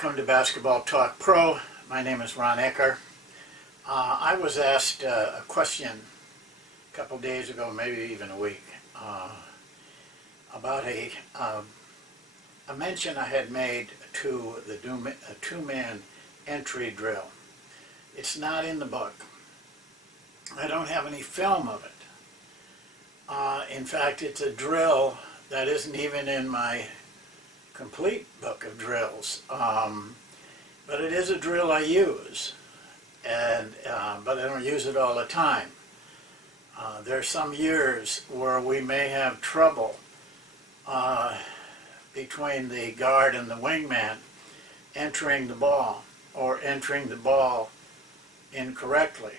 Welcome to Basketball Talk Pro. My name is Ron Ekker. I was asked a question a couple days ago, maybe even a week, about a mention I had made to the two-man entry drill. It's not in the book. I don't have any film of it. In fact, it's a drill that isn't even in my complete book of drills, but it is a drill I use, and but I don't use it all the time. There are some years where we may have trouble between the guard and the wingman entering the ball or entering the ball incorrectly.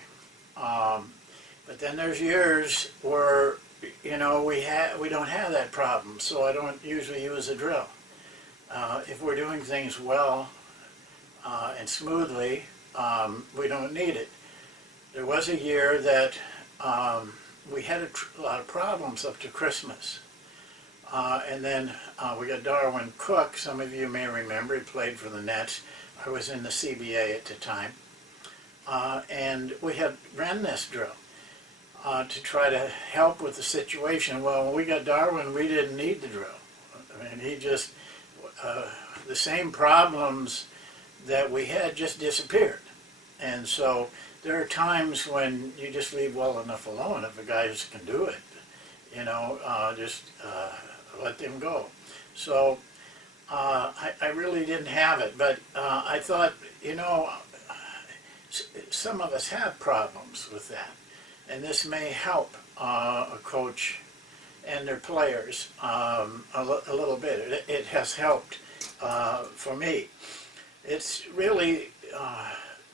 But then there's years where we don't have that problem, so I don't usually use a drill. If we're doing things well and smoothly, we don't need it. There was a year that we had a lot of problems up to Christmas. And then we got Darwin Cook. Some of you may remember, he played for the Nets. I was in the CBA at the time. And we had ran this drill to try to help with the situation. Well, when we got Darwin, we didn't need the drill. I mean, he just, the same problems that we had just disappeared. And so there are times when you just leave well enough alone. If a guy just can do it, just let them go. So I really didn't have it, but I thought, some of us have problems with that, and this may help a coach and their players a little bit. It has helped for me. It's really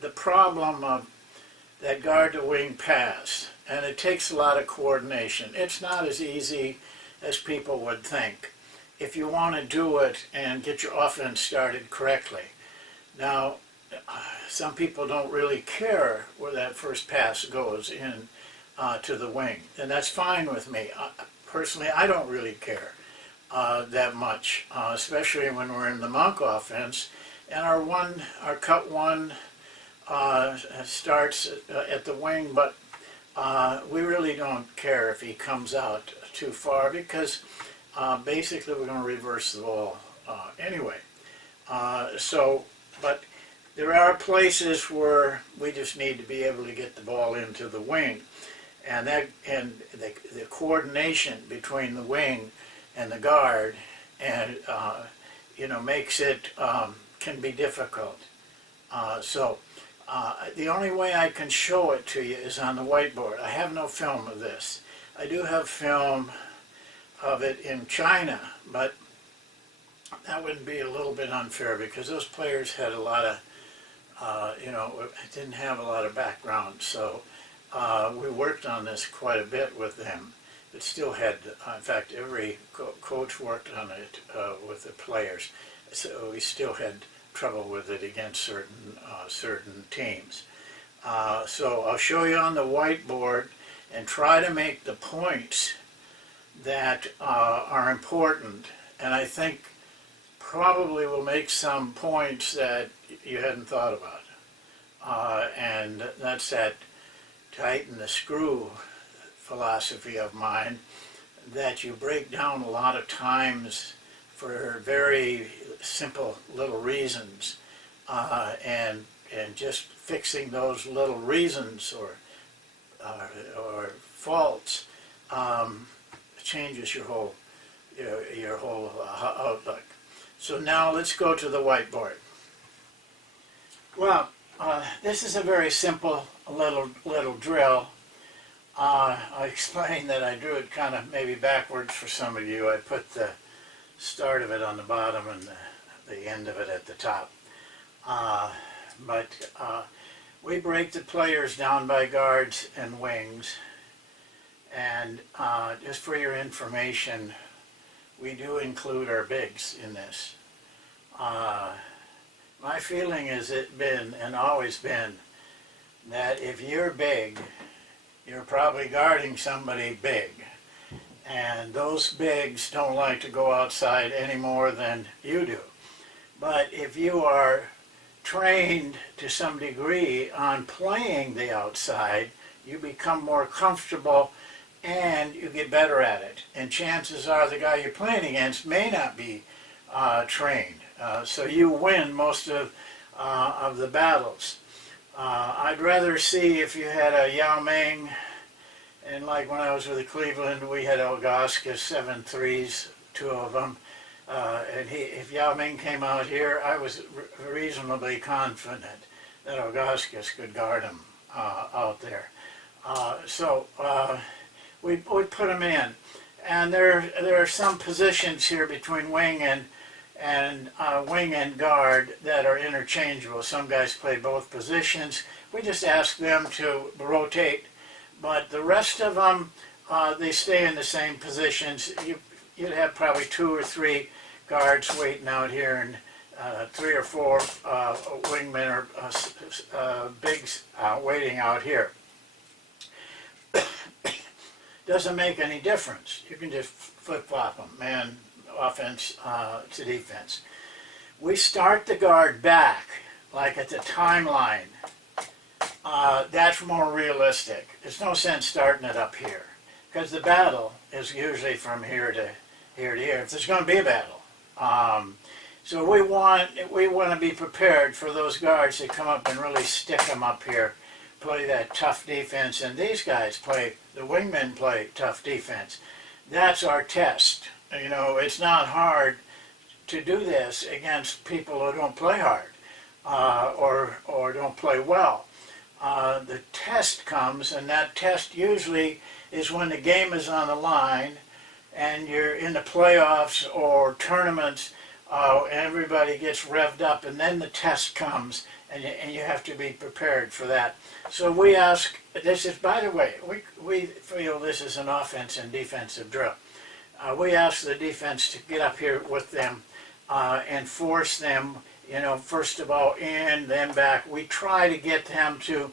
the problem of that guard to wing pass, and it takes a lot of coordination. It's not as easy as people would think if you want to do it and get your offense started correctly. Now, some people don't really care where that first pass goes in to the wing, and that's fine with me. Personally, I don't really care that much, especially when we're in the monk offense, and our cut one starts at the wing, but we really don't care if he comes out too far, because basically we're going to reverse the ball anyway. But there are places where we just need to be able to get the ball into the wing, and the coordination between the wing and the guard, and makes it can be difficult. The only way I can show it to you is on the whiteboard. I have no film of this. I do have film of it in China, but that would be a little bit unfair because those players had a lot of, didn't have a lot of background. So we worked on this quite a bit with them. It still had, in fact, every coach worked on it with the players. So we still had trouble with it against certain teams. So I'll show you on the whiteboard and try to make the points that are important, and I think probably will make some points that you hadn't thought about. And that's that tighten the screw philosophy of mine, that you break down a lot of times for very simple little reasons, and just fixing those little reasons or faults changes your whole outlook. So now let's go to the whiteboard. Well, this is a very simple little drill. I'll explain that I drew it kind of maybe backwards for some of you. I put the start of it on the bottom and the end of it at the top. But we break the players down by guards and wings, and just for your information, we do include our bigs in this. My feeling has been and always been that if you're big, you're probably guarding somebody big. And those bigs don't like to go outside any more than you do. But if you are trained to some degree on playing the outside, you become more comfortable and you get better at it. And chances are the guy you're playing against may not be trained. So you win most of the battles. I'd rather see if you had a Yao Ming, and like when I was with the Cleveland, we had Elgauskas 7-3s, two of them. And if Yao Ming came out here, I was reasonably confident that Elgauskas could guard him out there. So we put him in. And there are some positions here between wing and guard that are interchangeable. Some guys play both positions. We just ask them to rotate, but the rest of them, they stay in the same positions. You'd have probably 2 or 3 guards waiting out here, and 3 or 4 wingmen or bigs waiting out here. Doesn't make any difference. You can just flip-flop them, man, offense to defense. We start the guard back, like at the timeline. That's more realistic. There's no sense starting it up here, because the battle is usually from here to here. If there's going to be a battle. So we want to be prepared for those guards to come up and really stick them up here, play that tough defense, and these guys the wingmen play tough defense. That's our test. You know, it's not hard to do this against people who don't play hard or don't play well. The test comes, and that test usually is when the game is on the line and you're in the playoffs or tournaments, everybody gets revved up, and then the test comes, and you have to be prepared for that. So we ask, this is, by the way, we feel this is an offense and defensive drill. We ask the defense to get up here with them and force them, you know, first of all in, then back. We try to get them to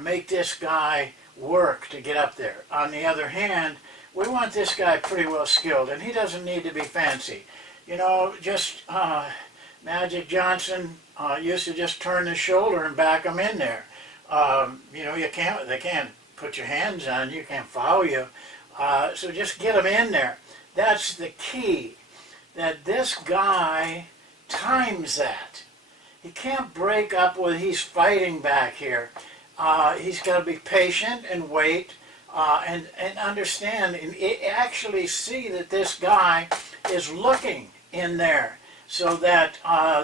make this guy work to get up there. On the other hand, we want this guy pretty well skilled, and he doesn't need to be fancy. You know, just Magic Johnson used to just turn his shoulder and back him in there. You know, they can't put your hands on you, can't foul you. So just get him in there. That's the key, that this guy times that. He can't break up when he's fighting back here. He's got to be patient and wait and understand and actually see that this guy is looking in there so that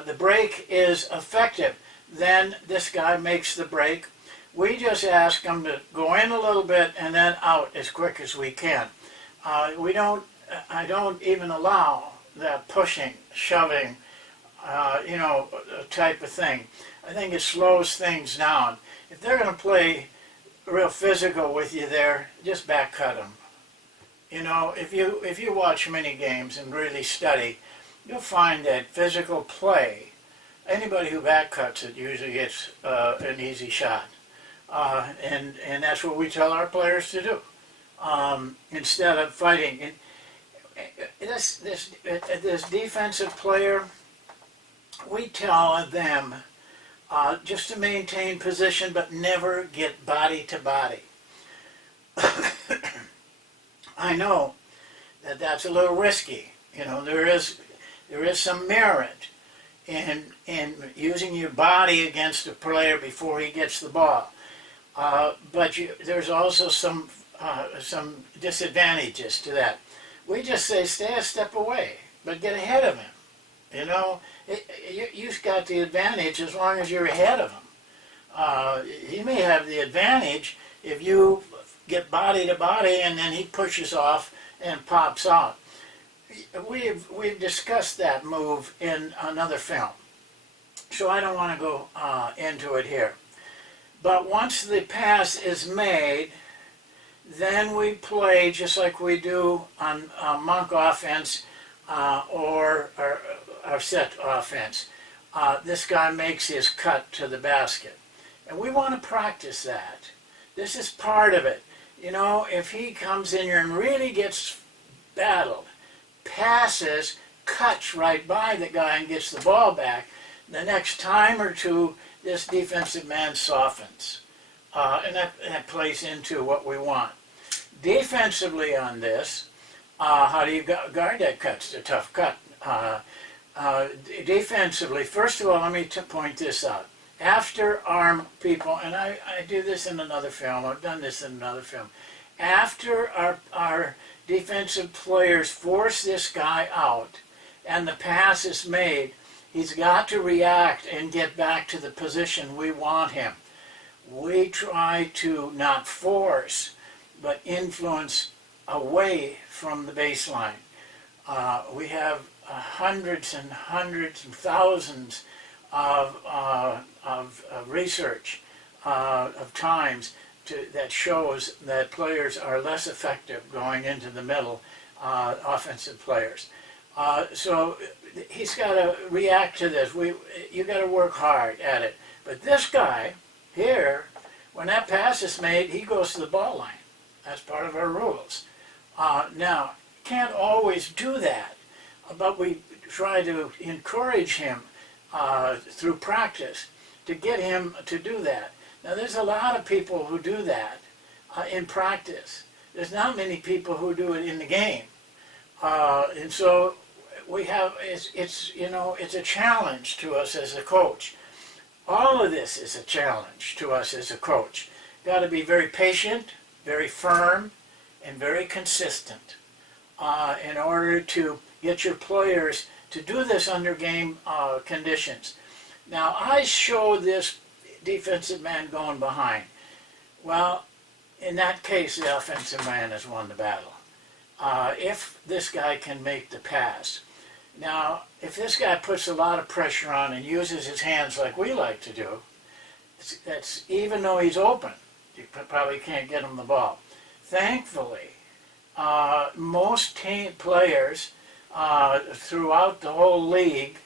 the break is effective. Then this guy makes the break. We just ask him to go in a little bit and then out as quick as we can. I don't even allow that pushing, shoving, you know, type of thing. I think it slows things down. If they're going to play real physical with you there, just back cut them. You know, if you watch many games and really study, you'll find that physical play, anybody who back cuts it usually gets an easy shot. And that's what we tell our players to do. Instead of fighting. And this defensive player, we tell them just to maintain position but never get body to body. I know that that's a little risky. You know, there is some merit in using your body against a player before he gets the ball. But there's also some disadvantages to that. We just say stay a step away, but get ahead of him. You know, you've got the advantage as long as you're ahead of him. He may have the advantage if you get body to body and then he pushes off and pops out. We've discussed that move in another film, so I don't want to go into it here. But once the pass is made, then we play just like we do on monk offense or our set offense. This guy makes his cut to the basket. And we want to practice that. This is part of it. You know, if he comes in here and really gets battled, passes, cuts right by the guy and gets the ball back, the next time or two, this defensive man softens. And that plays into what we want. Defensively on this, how do you guard that cut? It's a tough cut. Defensively, first of all, let me point this out. After arm people, and I do this in another film, I've done this in another film. After our defensive players force this guy out and the pass is made, he's got to react and get back to the position we want him. We try to not force, but influence away from the baseline. We have hundreds and hundreds and thousands of research of times that shows that players are less effective going into the middle, offensive players. So he's got to react to this. You got to work hard at it. But this guy here, when that pass is made, he goes to the ball line. That's part of our rules. Now, can't always do that, but we try to encourage him through practice to get him to do that. Now, there's a lot of people who do that in practice. There's not many people who do it in the game. And so we have, it's a challenge to us as a coach. All of this is a challenge to us as a coach. Got to be very patient, very firm, and very consistent in order to get your players to do this under game conditions. Now, I show this defensive man going behind. Well, in that case, the offensive man has won the battle. If this guy can make the pass. Now, if this guy puts a lot of pressure on and uses his hands like we like to do, that's even though he's open, you probably can't get him the ball. Thankfully, most team players throughout the whole league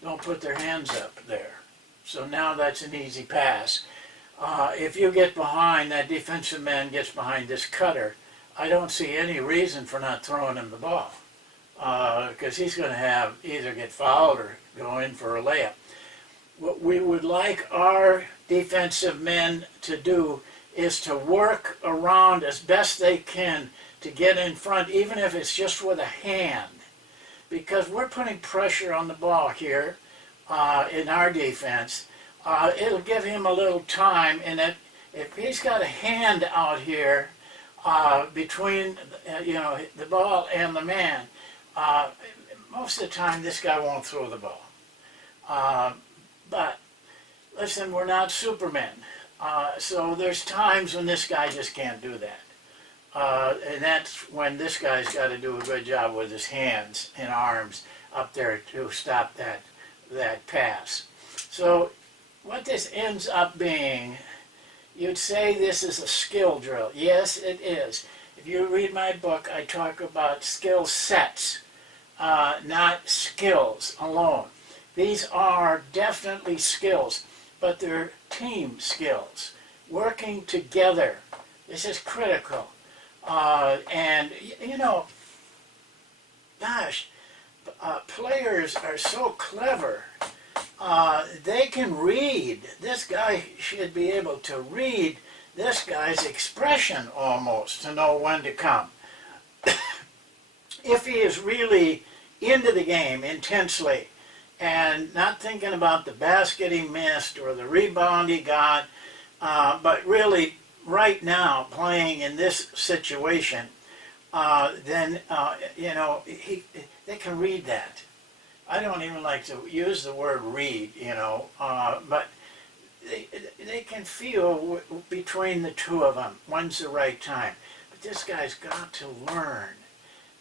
don't put their hands up there. So now that's an easy pass. If you get behind, that defensive man gets behind this cutter, I don't see any reason for not throwing him the ball. Because he's going to have either get fouled or go in for a layup. What we would like our defensive men to do is to work around as best they can to get in front, even if it's just with a hand. Because we're putting pressure on the ball here in our defense. It'll give him a little time, and if he's got a hand out here between the ball and the man, most of the time this guy won't throw the ball. But listen, we're not Supermen. So there's times when this guy just can't do that. And that's when this guy's got to do a good job with his hands and arms up there to stop that pass. So what this ends up being, you'd say this is a skill drill. Yes, it is. If you read my book, I talk about skill sets, not skills alone. These are definitely skills, but they're team skills, working together. This is critical. And, gosh, players are so clever. They can read. This guy should be able to read this guy's expression almost to know when to come. If he is really into the game intensely and not thinking about the basket he missed or the rebound he got, but really right now playing in this situation, then they can read that. I don't even like to use the word read, but they can feel between the two of them when's the right time. But this guy's got to learn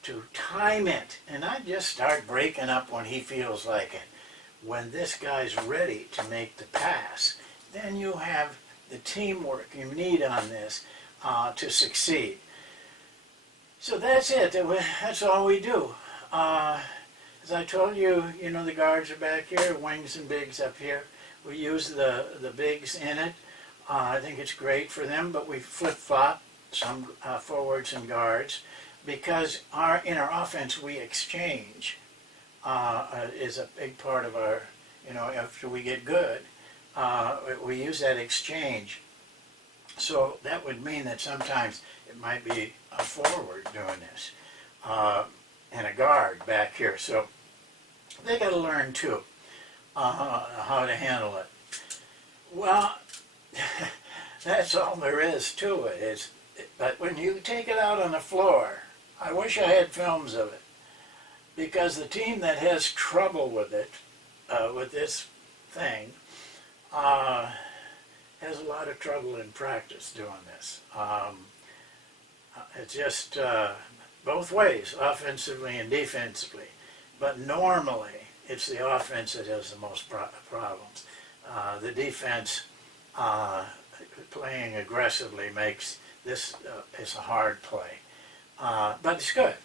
to time it and not just start breaking up when he feels like it. When this guy's ready to make the pass, then you have the teamwork you need on this to succeed. So that's it. That's all we do. As I told you, the guards are back here, wings and bigs up here. We use the bigs in it. I think it's great for them, but we flip-flop some forwards and guards because in our offense we exchange. is a big part of our, after we get good, we use that exchange. So that would mean that sometimes it might be a forward doing this, and a guard back here. So they got to learn too how to handle it. Well, that's all there is to it. But when you take it out on the floor, I wish I had films of it, because the team that has trouble with it, with this thing, has a lot of trouble in practice doing this. It's just both ways, offensively and defensively. But normally, it's the offense that has the most problems. The defense, playing aggressively, makes this is a hard play. But it's good,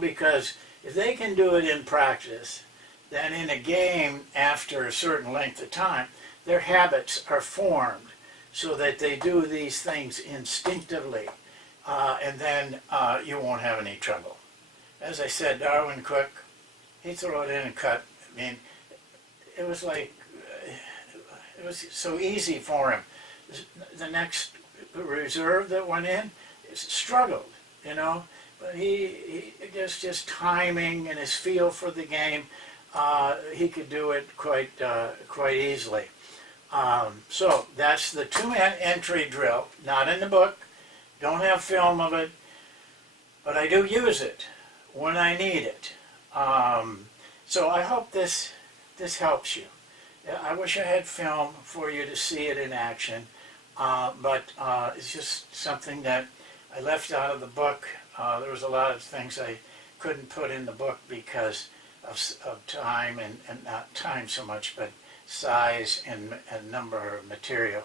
because if they can do it in practice, then in a game after a certain length of time, their habits are formed so that they do these things instinctively, and then you won't have any trouble. As I said, Darwin Cook, he'd throw it in and cut. I mean, it was like, it was so easy for him. The next reserve that went in struggled, but he just timing and his feel for the game, he could do it quite easily. So that's the 2-entry drill, not in the book, don't have film of it, but I do use it when I need it. So I hope this helps you. I wish I had film for you to see it in action, but it's just something that I left out of the book. There was a lot of things I couldn't put in the book because of time, and not time so much, but size and number of material.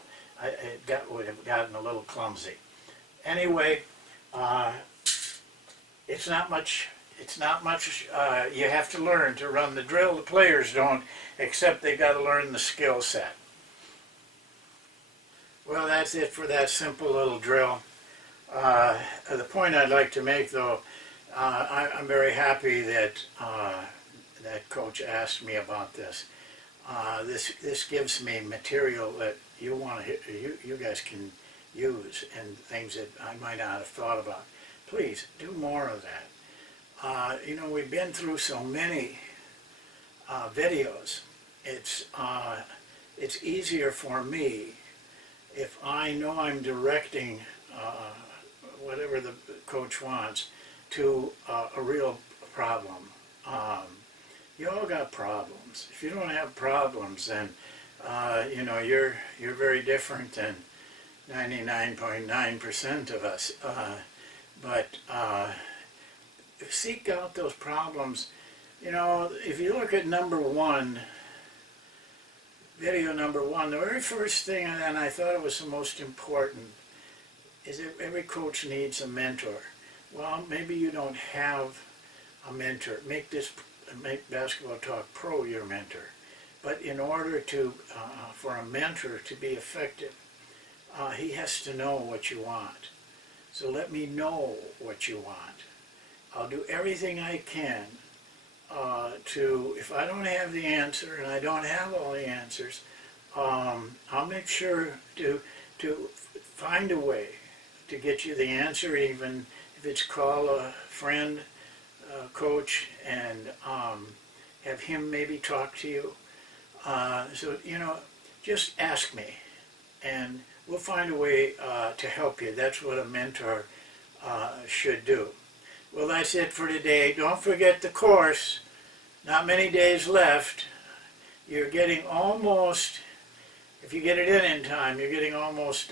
Would have gotten a little clumsy. Anyway, it's not much. It's not much you have to learn to run the drill. The players don't, except they've got to learn the skill set. Well, that's it for that simple little drill. The point I'd like to make, though, I'm very happy that that coach asked me about this. This gives me material that you guys can use, and things that I might not have thought about. Please do more of that. We've been through so many videos. It's easier for me if I know I'm directing whatever the coach wants to a real problem. You all got problems. If you don't have problems, then you're very different than 99.9% of us. But seek out those problems. If you look at video number one, the very first thing, and I thought it was the most important, is that every coach needs a mentor. Well, maybe you don't have a mentor. Make Basketball Talk Pro your mentor. But in order for a mentor to be effective, he has to know what you want. So let me know what you want. I'll do everything I can if I don't have the answer, and I don't have all the answers, I'll make sure to find a way to get you the answer, even if it's call a friend, coach, and have him maybe talk to you. So, just ask me, and we'll find a way to help you. That's what a mentor should do. Well, that's it for today. Don't forget the course. Not many days left. You're getting almost, if you get it in time, you're getting almost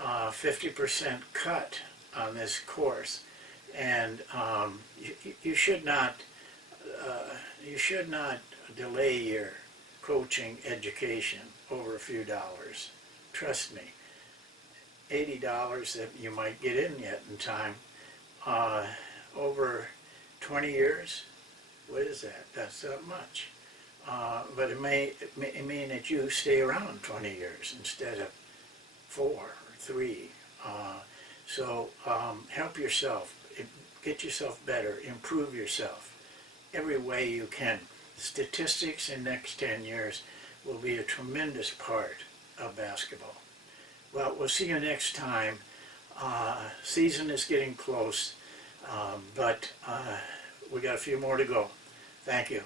50% cut on this course. And you should not delay your coaching education over a few dollars. Trust me. $80 that you might get in yet in time. Over 20 years, what is that? That's not much. But it may mean that you stay around 20 years instead of 4 or 3. So help yourself, get yourself better, improve yourself. every way you can. Statistics in the next 10 years will be a tremendous part of basketball. Well, we'll see you next time. Season is getting close, but we got a few more to go. Thank you.